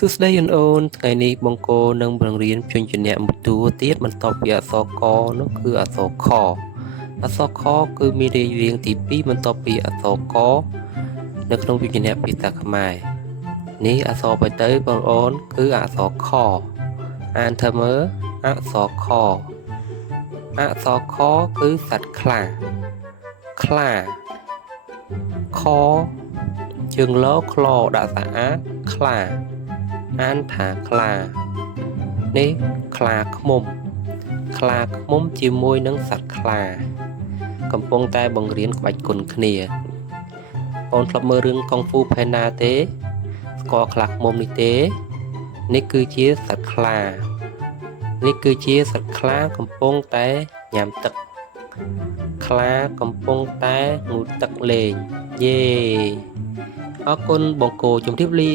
សួស្តីអូនថ្ងៃនេះបង្គោលនឹងបង្រៀនព្យញ្ជនៈមួយតួទៀតបន្ទាប់ពីអក្សរកនោះគឺអក្សរខអក្សរខគឺមានរាយរាងទី2បន្ទាប់ពីអក្សរកនៅក្នុងព្យញ្ជនៈភាសាខ្មែរនេះអក្សរបៃតៃបងប្អូនគឺអក្សរខអានថាមើលអក្សរខអក្សរខគឺសត្វខ្លាខជើងលក្លដាក់សាអាខ្លាអានថាខ្លានេះខ្លាឃ្មុំជាមួយនឹងសត្វខ្លាកំពុងតែបង្រៀនក្បាច់គុណគ្នាបងធ្លាប់មើលរឿងកុងហ្វូផេណាទេស្គាល់ខ្លាឃ្មុំនេះទេនេះគឺជាសត្វខ្លាកំពុងតែញ៉ាំទឹកខ្លាកំពុងតែងូតទឹកលេងយេអរគុណបង្គោលជម្រាបលា